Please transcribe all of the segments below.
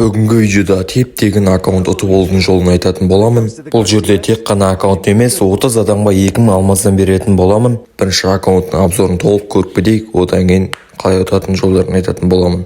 Бүгінгі видеода тегін аккаунт ұтып алудың жолын айтатын боламын. Бұл жерде тек қана аккаунт емес, 30 адамға 2000 алмаздан беретін боламын. Бірінші аккаунттың обзорын толық көріп кетейік, одан кейін қалай ұтатын жолдарын айтатын боламын.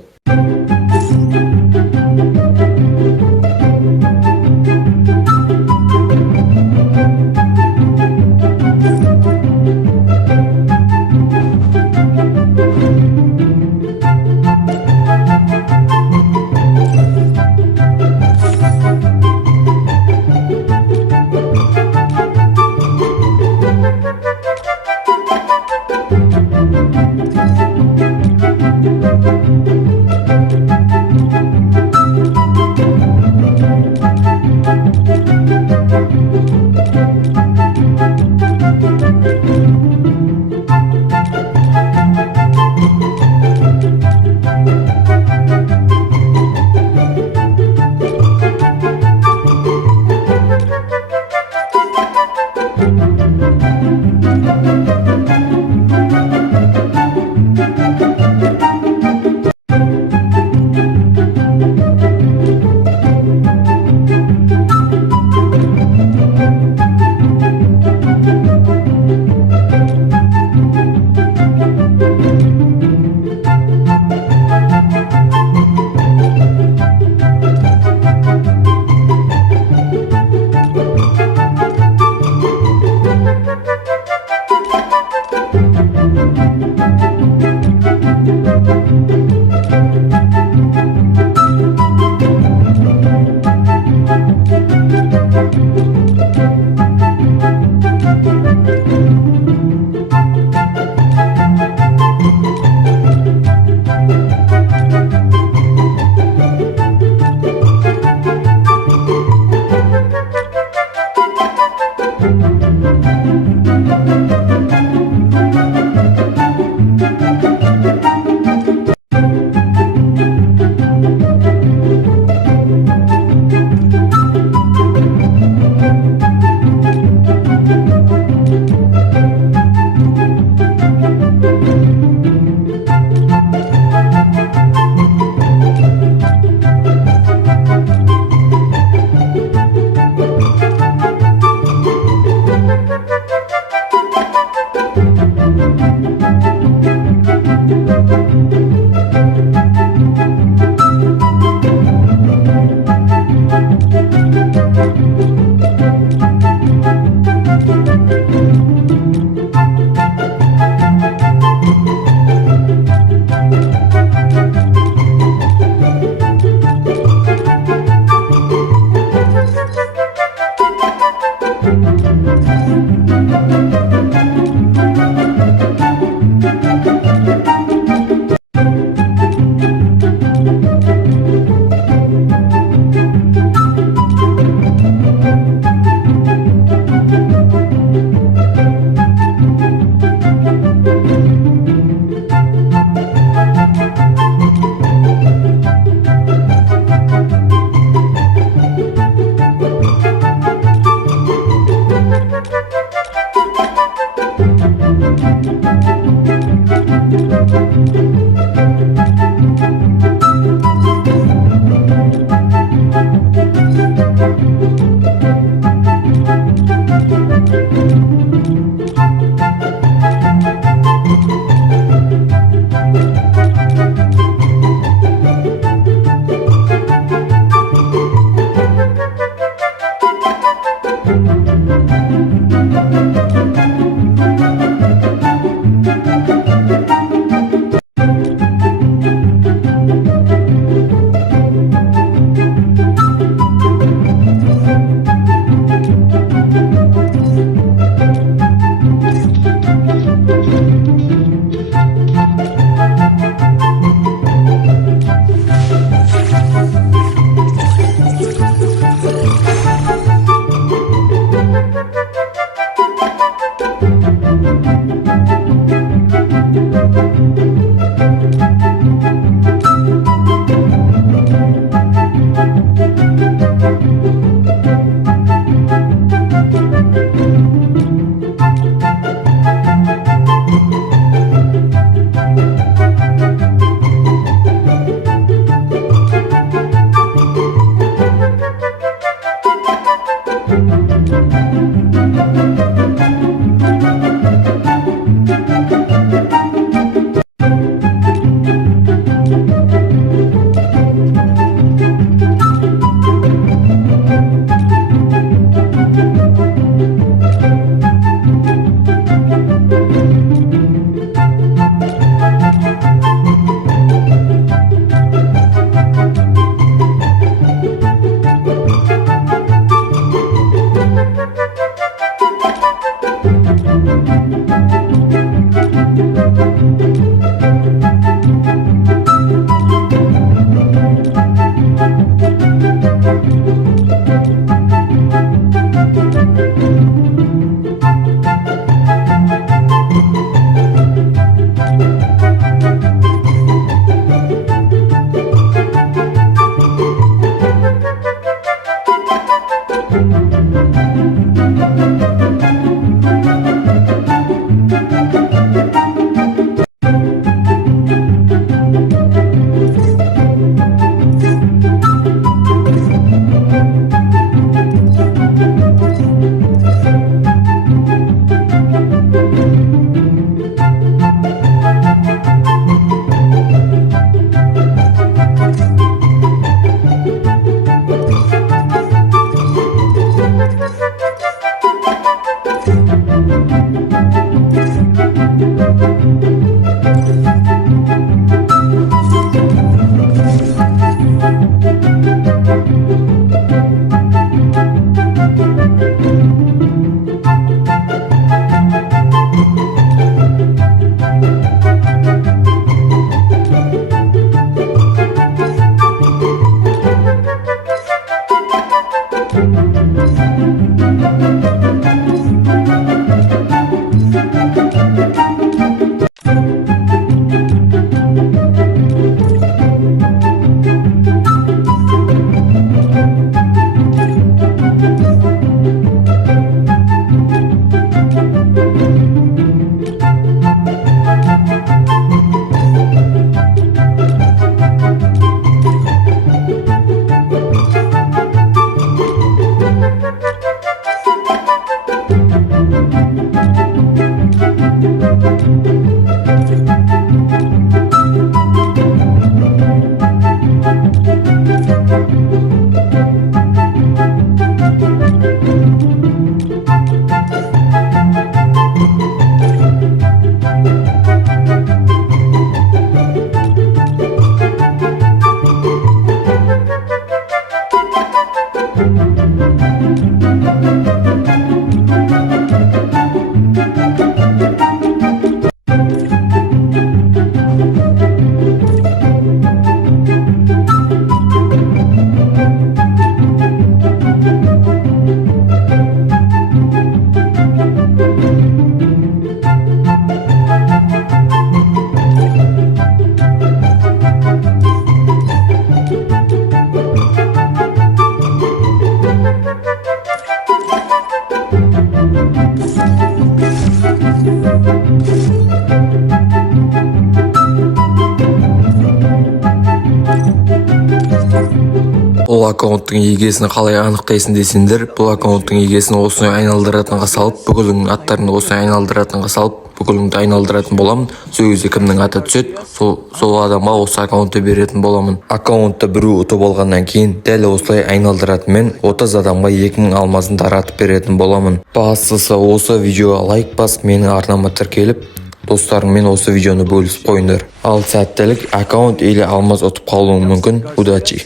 Бұл аккаунттың егесін қалай анықтайсың десеңдер, бұл аккаунттың егесін осыны айналдыратынға салып, бүкілдің аттарын осыны айналдыратынға салып, бүкіліңді айналдыратын боламын. Сол кезде кімнің аты түседі, сол адамға осы аккаунтты беретін боламын. Аккаунтты біреу ұтып алғаннан кейін дәл осылай айналдыратынмен 30 адамға 2000 алмасын таратып беретін боламын. Бастысы осы видеоға лайк басып, менің арнама тіркеліп, достарыңмен осы видеоны бөлісіп қойыңдар. Ал сәттілік, аккаунт или алмаз ұтып қалуы мүмкін. Удачи!